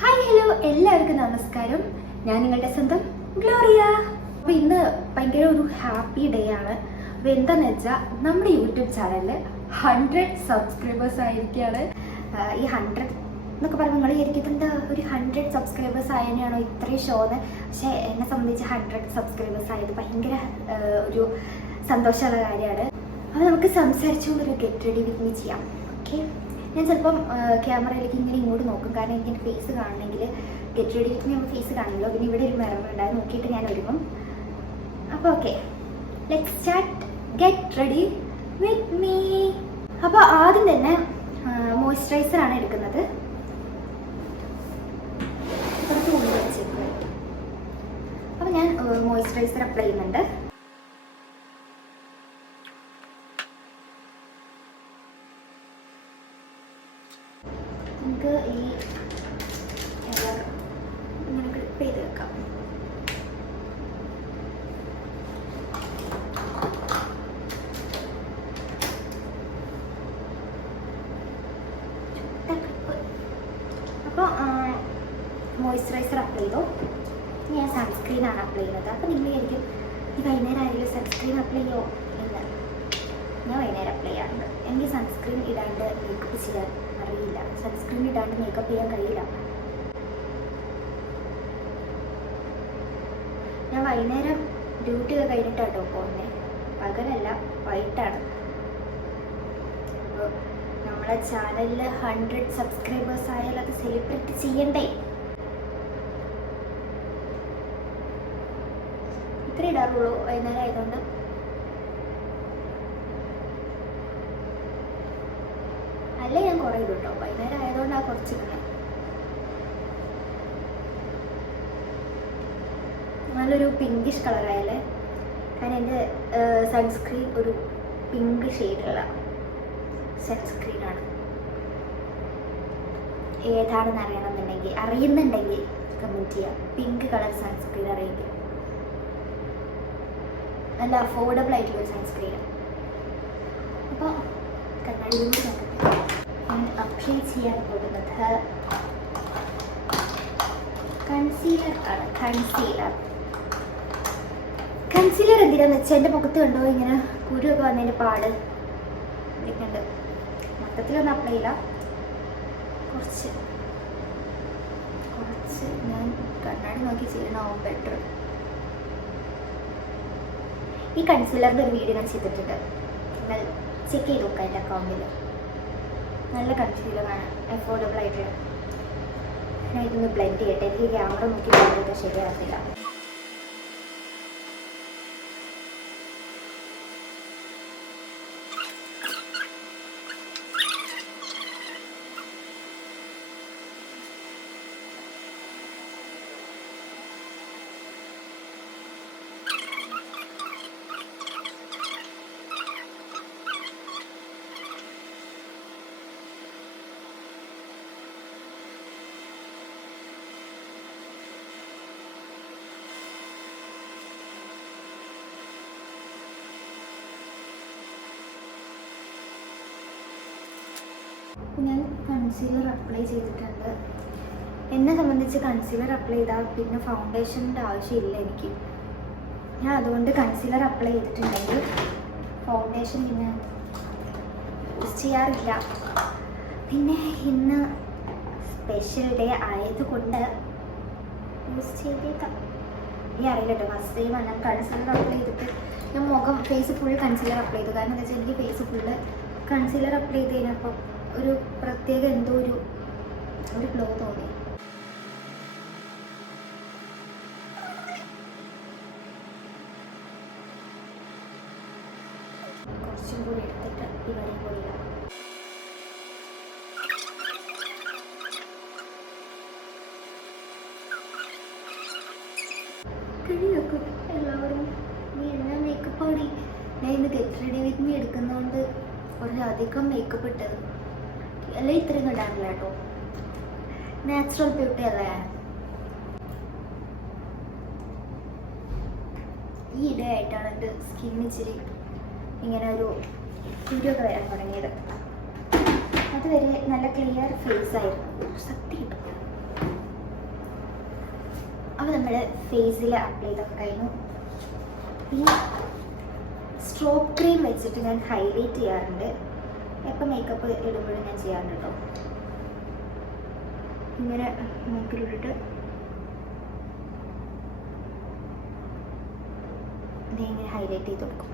Hi hello എല്ലാവർക്കും നമസ്കാരം. ഞാൻ നിങ്ങളുടെ സ്വന്തം ഗ്ലോറിയ. അപ്പോൾ ഇന്ന് ഭയങ്കര ഒരു ഹാപ്പി ഡേ ആണ്. അപ്പോൾ എന്താണെന്ന് വെച്ചാൽ നമ്മുടെ യൂട്യൂബ് ചാനലിൽ 100 സബ്സ്ക്രൈബേഴ്സ് ആയിരിക്കുകയാണ്. ഈ 100 എന്നൊക്കെ പറയുമ്പോൾ നിങ്ങൾ വിചാരിക്കും എന്താ ഒരു 100 സബ്സ്ക്രൈബേഴ്സ് ആയതിനാണോ ഇത്രയും ഷോന്ന്. പക്ഷേ എന്നെ സംബന്ധിച്ച് 100 സബ്സ്ക്രൈബേഴ്സ് ആയത് ഭയങ്കര ഒരു സന്തോഷമുള്ള കാര്യമാണ്. അപ്പോൾ നമുക്ക് സംസാരിച്ചുകൊണ്ടൊരു ഗെറ്റ് റെഡി വിത്ത് മീ ചെയ്യാം. ഓക്കെ, ഞാൻ ചിലപ്പം ക്യാമറയിലേക്ക് ഇങ്ങനെ ഇങ്ങോട്ട് നോക്കും, കാരണം എനിക്ക് എൻ്റെ ഫേസ് കാണണമെങ്കിൽ ഗെറ്റ് റെഡി വിത്ത് മീ നമ്മൾ ഫേസ് കാണുമല്ലോ. പിന്നെ ഇവിടെ ഒരു മിറർ ഉണ്ടായി നോക്കിയിട്ട് ഞാൻ ഒരുങ്ങും. അപ്പോൾ okay, let's start get ready with me. അപ്പോൾ ആദ്യം തന്നെ മോയ്സ്ചറൈസർ ആണ് എടുക്കുന്നത്. കുറച്ച് ഉള്ളിൽ വെച്ചിട്ടുണ്ട്. അപ്പോൾ ഞാൻ മോയ്സ്ചറൈസർ അപ്ലൈ ചെയ്യുന്നുണ്ട്. നമുക്ക് ഈ ഇങ്ങനെ ക്ലിപ്പ് ചെയ്ത് വെക്കാം. അപ്പോൾ മോയ്സ്ചറൈസർ അപ്ലൈ ചെയ്തു. ഞാൻ സൺസ്ക്രീനാണ് അപ്ലൈ ചെയ്യുന്നത്. അപ്പോൾ നിങ്ങൾ വിചാരിക്കും ഈ വൈകുന്നേരം ആരെങ്കിലും സൺസ്ക്രീൻ അപ്ലൈ ചെയ്യുമോ എന്ന്. ഞാൻ വൈകുന്നേരം അപ്ലൈ ചെയ്യാറുണ്ട്. എനിക്ക് സൺസ്ക്രീൻ ഇടാണ്ട് മേക്കപ്പ് ചെയ്യാൻ അറിയില്ല. സൺസ്ക്രീൻ ഇടാണ്ട് മേക്കപ്പ് ചെയ്യാൻ കഴിയില്ല. ഞാൻ വൈകുന്നേരം ഡ്യൂട്ടി ഒക്കെ കഴിഞ്ഞിട്ടാട്ടോ പോകുന്നത്. പകലല്ല, വൈകിട്ടാണ്. അപ്പോൾ നമ്മളെ ചാനലിൽ 100 സബ്സ്ക്രൈബേഴ്സ് ആയാൽ അത് സെലിബ്രേറ്റ് ചെയ്യണ്ടേ? ഇത്ര ഇടാറുള്ളൂ വൈകുന്നേരം ആയതുകൊണ്ട്. അല്ലേ ഞാൻ കുറേ ഇടും കേട്ടോ. വൈകുന്നേരം ആയതുകൊണ്ടാണ് കുറച്ചിങ്ങനെ. നല്ലൊരു പിങ്കിഷ് കളറായല്ലേ. കാരണം എൻ്റെ സൺസ്ക്രീൻ ഒരു പിങ്ക് ഷെയ്ഡുള്ള സൺസ്ക്രീനാണ്. ഏതാണെന്ന് അറിയുന്നുണ്ടെങ്കിൽ കമൻറ്റ് ചെയ്യാം. പിങ്ക് കളർ സൺസ്ക്രീൻ അറിയെങ്കിൽ. നല്ല അഫോർഡബിൾ ആയിട്ടുള്ളൊരു സൺസ്ക്രീനാണ്. അപ്പോൾ കണ്ണാടിയിലൂടെ നോക്കട്ടെ. ഞാൻ അപ്ലൈ ചെയ്യാൻ പോകുന്നത് കൺസീലർ ആണ്. കൺസീലർ എന്തിനാന്ന് വെച്ചാൽ എൻ്റെ മുഖത്ത് കണ്ടോ ഇങ്ങനെ കുരുവൊക്കെ വന്നതിൻ്റെ പാട് ഇരിക്കുന്നുണ്ട്. മൊത്തത്തിലൊന്നും അപ്ലൈ ചെയ്യില്ല. കുറച്ച് ഞാൻ കണ്ണാടി നോക്കി ചെയ്യണമാവും ബെറ്റർ. ഈ കൺസീലറിൻ്റെ ഒരു വീഡിയോ ഞാൻ ചെയ്തിട്ടുണ്ട്. നിങ്ങൾ ചെക്ക് ചെയ്ത് നോക്കാം എൻ്റെ അക്കൗണ്ടിൽ. നല്ല കൺസീലറാണ്, അഫോർഡബിൾ ആയിട്ടുള്ള. ഞാൻ ഇതൊന്ന് ബ്ലെൻഡ് ചെയ്യട്ടെ. എനിക്ക് ക്യാമറ നോക്കി ബ്ലെൻഡ് ശരിയാകത്തില്ല. ഞാൻ കൺസീലർ അപ്ലൈ ചെയ്തിട്ടുണ്ട്. എന്നെ സംബന്ധിച്ച് കൺസീലർ അപ്ലൈ ചെയ്താൽ പിന്നെ ഫൗണ്ടേഷൻ്റെ ആവശ്യമില്ല എനിക്ക്. ഞാൻ അതുകൊണ്ട് കൺസീലർ അപ്ലൈ ചെയ്തിട്ടുണ്ടെങ്കിൽ ഫൗണ്ടേഷൻ പിന്നെ യൂസ് ചെയ്യാറില്ല. പിന്നെ ഇന്ന് സ്പെഷ്യൽ ഡേ ആയതുകൊണ്ട് യൂസ് ചെയ്തേക്കാം. ഈ അറിയില്ല കേട്ടോ. ഫസ്റ്റ് ടൈമാണ് ഞാൻ കൺസീലർ അപ്ലൈ ചെയ്തിട്ട്. ഞാൻ മുഖം ഫേസ് ഫുൾ കൺസീലർ അപ്ലൈ ചെയ്തു. കാരണം എന്താ വെച്ചാൽ എനിക്ക് ഫേസ് ഫുള്ള് കൺസീലർ അപ്ലൈ ചെയ്ത് കഴിഞ്ഞപ്പോൾ ഒരു പ്രത്യേക എന്തോ ഒരു ഗ്ലോ തോന്നി. കുറച്ചും കൂടി എടുത്തിട്ട് ഇവിടെ കൂടി കഴിയൊക്കെ എല്ലാവരും എന്നാ മേക്കപ്പ് ആടി. ഞാൻ ഇന്ന് ഗെറ്റ് റെഡി വിത്ത് മീ എടുക്കുന്നതുകൊണ്ട് കുറച്ചധികം മേക്കപ്പ് ഇട്ടത്. അല്ല ഇത്രയും കണ്ടാറില്ല കേട്ടോ. നാച്ചുറൽ ബ്യൂട്ടി അല്ലേ. ഈ ഇടയായിട്ടാണ് എൻ്റെ സ്കിൻ ഇച്ചിരി ഇങ്ങനെ ഒരു കുരുവൊക്കെ വരാൻ തുടങ്ങിയത്. അതുവരെ നല്ല ക്ലിയർ ഫേസ് ആയിരുന്നു. സത്യം അപ്പോൾ നമ്മൾ ഫേസിൽ അപ്ലൈ ചെയ്തൊക്കെ കഴിഞ്ഞു. പിന്നെ സ്ട്രോക്ക് ക്രീം വെച്ചിട്ട് ഞാൻ ഹൈലൈറ്റ് ചെയ്യാറുണ്ട്. എപ്പോൾ മേക്കപ്പ് ഇടുമ്പോഴും ഞാൻ ചെയ്യാറുണ്ട് കേട്ടോ. ഇങ്ങനെ മൂക്കിലിട്ടിട്ട് ഇങ്ങനെ ഹൈലൈറ്റ് ചെയ്ത് കൊടുക്കും.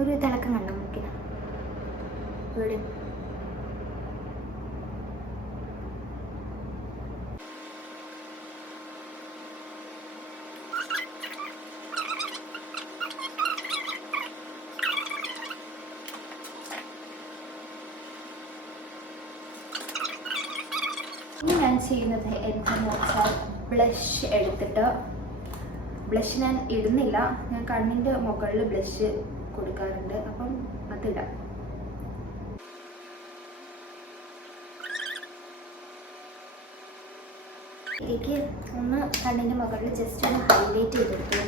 ഒരു തിളക്കം കണ്ടോ മൂക്കിന്? ഇവിടെ ഇനി ഞാൻ ചെയ്യുന്നത് എന്താണെന്ന് വെച്ചാൽ ബ്ലഷ് എടുത്തിട്ട്, ബ്ലഷ് ഞാൻ ഇടുന്നില്ല, ഞാൻ കണ്ണിൻ്റെ മുകളിൽ ബ്ലഷ് കൊടുക്കാറുണ്ട്, അപ്പം അതിടാം. എനിക്ക് ഒന്ന് കണ്ണിൻ്റെ മുകളിൽ ജസ്റ്റ് ഒന്ന് ഹൈലൈറ്റ് ചെയ്തെടുത്തു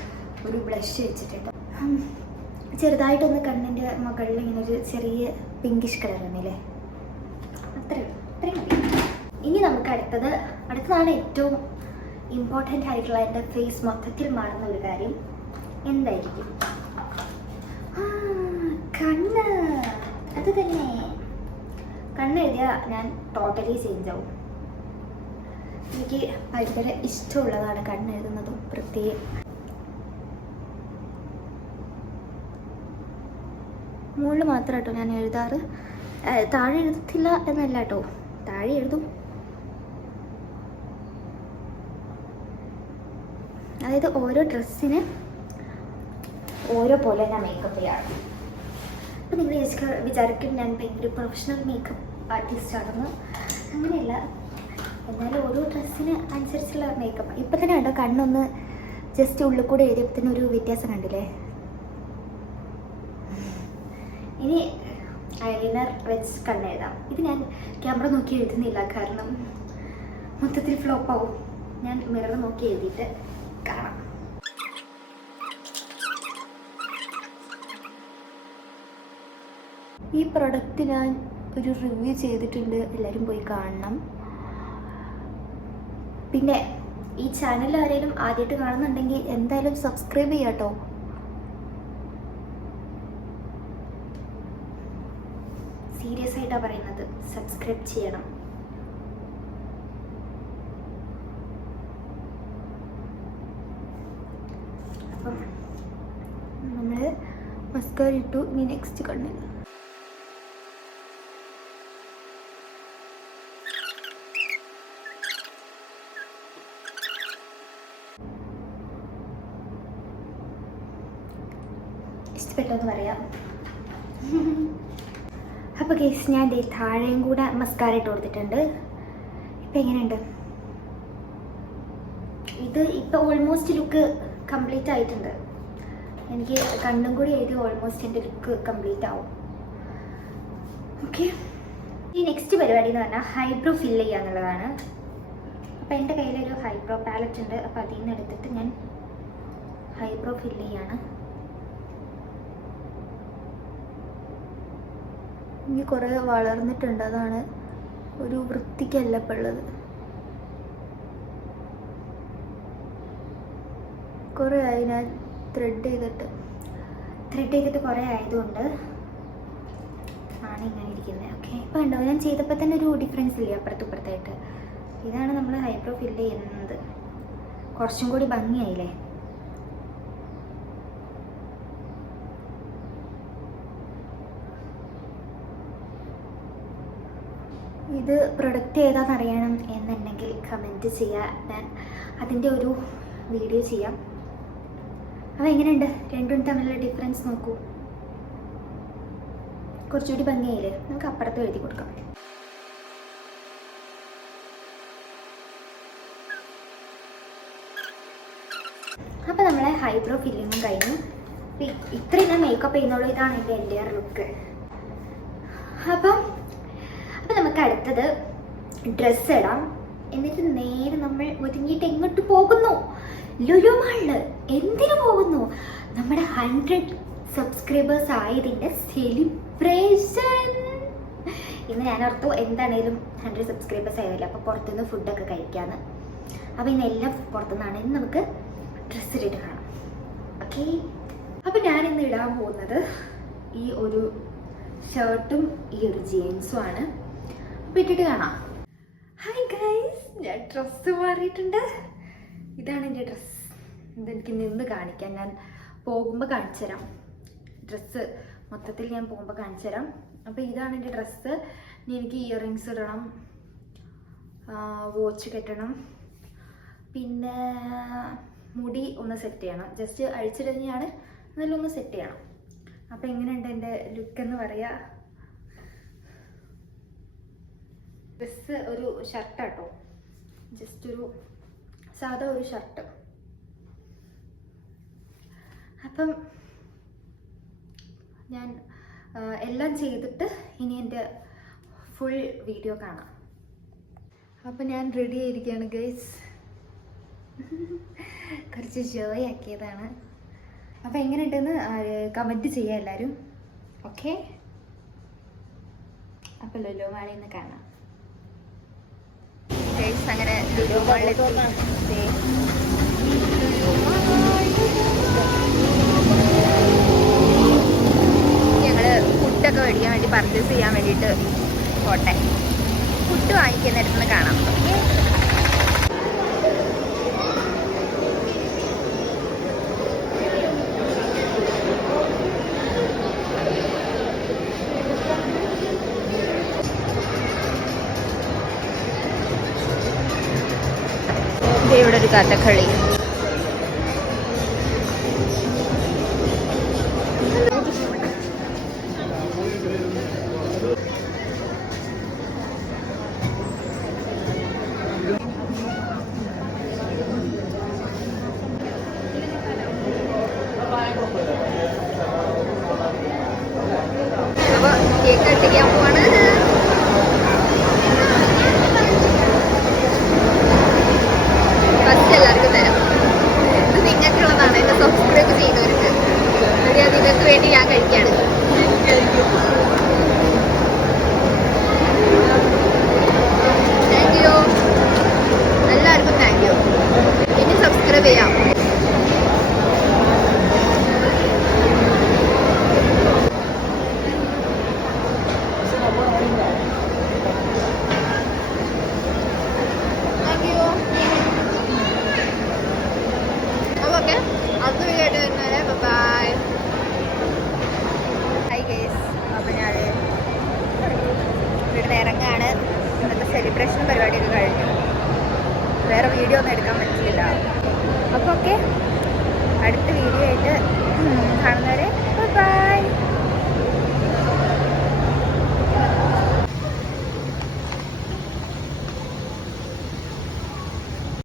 ഒരു ബ്ലഷ് വെച്ചിട്ടുണ്ട്. ചെറുതായിട്ടൊന്ന് കണ്ണിൻ്റെ മുകളിൽ ഇങ്ങനെ ഒരു ചെറിയ പിങ്കിഷ് കളർ വന്നില്ലേ, അത്രയും മതി. ഇനി നമുക്ക് അടുത്തതാണ് ഏറ്റവും ഇമ്പോർട്ടൻ്റ് ആയിട്ടുള്ള എൻ്റെ ഫേസ് മൊത്തത്തിൽ മാറുന്ന ഒരു കാര്യം. എന്തായിരിക്കും? കണ്ണ്. അത് തന്നെ, കണ്ണെഴുതിയാൽ ഞാൻ ടോട്ടലി ചേഞ്ച് ആവും. എനിക്ക് ഭയങ്കര ഇഷ്ടമുള്ളതാണ് കണ്ണെഴുതുന്നതും. പ്രത്യേകം മുകളിൽ മാത്രം കേട്ടോ ഞാൻ എഴുതാറ്, താഴെ എഴുതത്തില്ല എന്നല്ല കേട്ടോ, താഴെ എഴുതും. അതായത് ഓരോ ഡ്രസ്സിന് ഓരോ പോലെ ഞാൻ മേക്കപ്പ് ചെയ്യാറ്. അപ്പം നിങ്ങൾ വിചാരിക്കും ഞാൻ ഭയങ്കര പ്രൊഫഷണൽ മേക്കപ്പ് ആർട്ടിസ്റ്റ് ആണെന്ന്. അങ്ങനെയല്ല, എന്നാലും ഓരോ ഡ്രസ്സിന് അനുസരിച്ചുള്ള മേക്കപ്പ്. ഇപ്പം തന്നെ കണ്ടോ, കണ്ണൊന്ന് ജസ്റ്റ് ഉള്ളിൽ കൂടെ എഴുതിയപ്പോൾ തന്നെ ഒരു വ്യത്യാസം കണ്ടില്ലേ. ഇനി ഐലൈനർ വെച്ച് കണ്ണെഴുതാം. ഇത് ഞാൻ ക്യാമറ നോക്കി എഴുതുന്നില്ല, കാരണം മൊത്തത്തിൽ ഫ്ലോപ്പ് ആവും. ഞാൻ മിറർ നോക്കി എഴുതിയിട്ട് കാണാം. ഈ പ്രൊഡക്റ്റ് ഞാൻ ഒരു റിവ്യൂ ചെയ്തിട്ടുണ്ട്, എല്ലാവരും പോയി കാണണം. പിന്നെ ഈ ചാനൽ ആരെങ്കിലും ആദ്യമായിട്ട് കാണുന്നുണ്ടെങ്കിൽ എന്തായാലും സബ്സ്ക്രൈബ് ചെയ്യാം കേട്ടോ. സീരിയസ് ആയിട്ടാണ് പറയുന്നത്, സബ്സ്ക്രൈബ് ചെയ്യണം. അപ്പം നമ്മൾ മസ്കാര ഇട്ടു. ഇനി നെക്സ്റ്റ് കണ്ണിന് ഇഷ്ടപ്പെട്ടെന്ന് പറയാം. അപ്പോൾ ഗൈസ്, ഞാൻ താഴെയും കൂടെ മസ്കാര ഇട്ട് കൊടുത്തിട്ടുണ്ട്. ഇപ്പം എങ്ങനെയുണ്ട്? ഇത് ഇപ്പം ഓൾമോസ്റ്റ് ലുക്ക് കംപ്ലീറ്റ് ആയിട്ടുണ്ട്. എനിക്ക് കണ്ണും കൂടി എഴുതി ഓൾമോസ്റ്റ് എൻ്റെ ലുക്ക് കംപ്ലീറ്റ് ആവും. ഓക്കെ, ഈ നെക്സ്റ്റ് പരിപാടി എന്ന് പറഞ്ഞാൽ ഹൈബ്രോ ഫില്ല് ചെയ്യുക എന്നുള്ളതാണ്. അപ്പോൾ എൻ്റെ കയ്യിലൊരു ഹൈബ്രോ പാലറ്റ് ഉണ്ട്. അപ്പോൾ അതിൽ നിന്ന് എടുത്തിട്ട് ഞാൻ ഹൈബ്രോ ഫില്ല് ചെയ്യാണ്. ഇനി കുറേ വളർന്നിട്ടുണ്ട്, അതാണ് ഒരു വൃത്തിക്കല്ല ഇപ്പോൾ ഉള്ളത്. കുറേ ആയി ഞാൻ ത്രെഡ് ചെയ്തിട്ട് കുറേ ആയതുകൊണ്ട് ആണ് ഇങ്ങനെ ഇരിക്കുന്നത്. ഓക്കെ, ഇപ്പോൾ ഉണ്ടോ, ഞാൻ ചെയ്തപ്പോൾ തന്നെ ഒരു ഡിഫറൻസ് ഇല്ല അപ്പുറത്തായിട്ട്. ഇതാണ് നമ്മൾ ഹൈബ്രോ ഫില്ല് ചെയ്യുന്നത്. കുറച്ചും കൂടി ഭംഗിയായില്ലേ. ഇത് പ്രൊഡക്റ്റ് ഏതാണെന്ന് അറിയണം എന്നുണ്ടെങ്കിൽ കമൻറ്റ് ചെയ്യുക, ഞാൻ അതിൻ്റെ ഒരു വീഡിയോ ചെയ്യാം. അപ്പോൾ എങ്ങനെയുണ്ട് രണ്ടും തമ്മിലുള്ള ഡിഫറൻസ് നോക്കൂ. കുറച്ചുകൂടി ഭംഗിയായില്ലേ? നമുക്ക് അപ്പുറത്ത് എഴുതി കൊടുക്കാം. അപ്പോൾ നമ്മളെ ഹൈബ്രോ ഫില്ലിങ്ങും കഴിഞ്ഞു. ഇത്രയും ഞാൻ മേക്കപ്പ് ചെയ്യുന്നുള്ളൂ. ഇതാണ് എൻ്റെ എൻ്റെയർ ലുക്ക്. അപ്പം നമുക്ക് അടുത്തത് ഡ്രസ്സ് ഇടാം. എന്നിട്ട് നേരെ നമ്മൾ ഒരുങ്ങിയിട്ട് എങ്ങോട്ട് പോകുന്നു? ലുലു മാളില്. എന്തിനു പോകുന്നു? നമ്മുടെ 100 സബ്സ്ക്രൈബേഴ്സ് ആയതിൻ്റെ സെലിബ്രേഷൻ. പിന്നെ ഞാനോർത്തു എന്താണേലും 100 സബ്സ്ക്രൈബേഴ്സ് ആയതല്ലേ, അപ്പോൾ പുറത്തുനിന്ന് ഫുഡൊക്കെ കഴിക്കാമെന്ന്. അപ്പോൾ ഇന്ന് എല്ലാം പുറത്തുനിന്നാണ്. ഇന്ന് നമുക്ക് ഡ്രസ്സ് ഇട്ടിട്ട് കാണാം. ഓക്കെ, അപ്പോൾ ഞാനിന്ന് ഇടാൻ പോകുന്നത് ഈ ഒരു ഷർട്ടും ഈ ഒരു ജീൻസും ആണ്. അപ്പോൾ ഇട്ടിട്ട് കാണാം. ഹായ് ഗൈസ്, ഞാൻ ഡ്രസ്സ് മാറിയിട്ടുണ്ട്. ഇതാണ് എൻ്റെ ഡ്രസ്സ്. ഇതെനിക്ക് നിന്ന് കാണിക്കാം, ഞാൻ പോകുമ്പോൾ കാണിച്ചു തരാം. ഡ്രസ്സ് മൊത്തത്തിൽ ഞാൻ പോകുമ്പോൾ കാണിച്ചു തരാം. അപ്പോൾ ഇതാണ് എൻ്റെ ഡ്രസ്സ്. ഇനി എനിക്ക് ഇയറിങ്സ് ഇടണം, വാച്ച് കെട്ടണം, പിന്നെ മുടി ഒന്ന് സെറ്റ് ചെയ്യണം. ജസ്റ്റ് അഴിച്ചിടഞ്ഞാണ്, എന്നാലും ഒന്ന് സെറ്റ് ചെയ്യണം. അപ്പോൾ എങ്ങനെയുണ്ട് എൻ്റെ ലുക്ക് എന്ന് പറയാ. ഡ്രസ്സ് ഒരു ഷർട്ടാട്ടോ, ജസ്റ്റ് ഒരു സാധാ ഒരു ഷർട്ട്. അപ്പം ഞാൻ എല്ലാം ചെയ്തിട്ട് ഇനി എൻ്റെ ഫുൾ വീഡിയോ കാണാം. അപ്പം ഞാൻ റെഡി ആയിരിക്കുകയാണ് ഗൈസ്. കുറച്ച് ജോയ് ആക്കിയതാണ്. അപ്പം എങ്ങനെയുണ്ടെന്ന് കമൻറ്റ് ചെയ്യാം എല്ലാവരും. ഓക്കെ, അപ്പം ലുലു മാളിൽ നിന്ന് കാണാം ഗൈസ്. അങ്ങനെ ലുലു മാളിലെത്തി. ഞങ്ങൾ ഫുഡൊക്കെ മേടിക്കാൻ വേണ്ടി പർച്ചേസ് ചെയ്യാൻ വേണ്ടിയിട്ട് പോട്ടെ. ഫുഡ് വാങ്ങിക്കുന്നിടത്തുനിന്ന് കാണാം. ഓക്കെ, ഇവിടെ ഒരു കഥകളി. അപ്പോൾ കേക്ക് കട്ടിക്കാൻ പോവാണ്. ഫസ്റ്റ് എല്ലാവർക്കും തരാം. ഇത് നിങ്ങൾക്കുള്ളതാണ്, എന്നെ സബ്സ്ക്രൈബ് ചെയ്യുന്നവർക്ക്. നിങ്ങൾക്ക് വേണ്ടി ഞാൻ കഴിക്കുകയാണ്. താങ്ക് യു, എല്ലാവർക്കും താങ്ക് യു. ഇനി സബ്സ്ക്രൈബ് ചെയ്യാം. ഇറങ്ങാണ്. ഇന്നത്തെ സെലിബ്രേഷൻ പരിപാടിയൊക്കെ കഴിഞ്ഞു. വേറെ വീഡിയോ ഒന്നും എടുക്കാൻ പറ്റിയില്ല. അപ്പോൾ ഓക്കെ, അടുത്ത വീഡിയോ ആയിട്ട്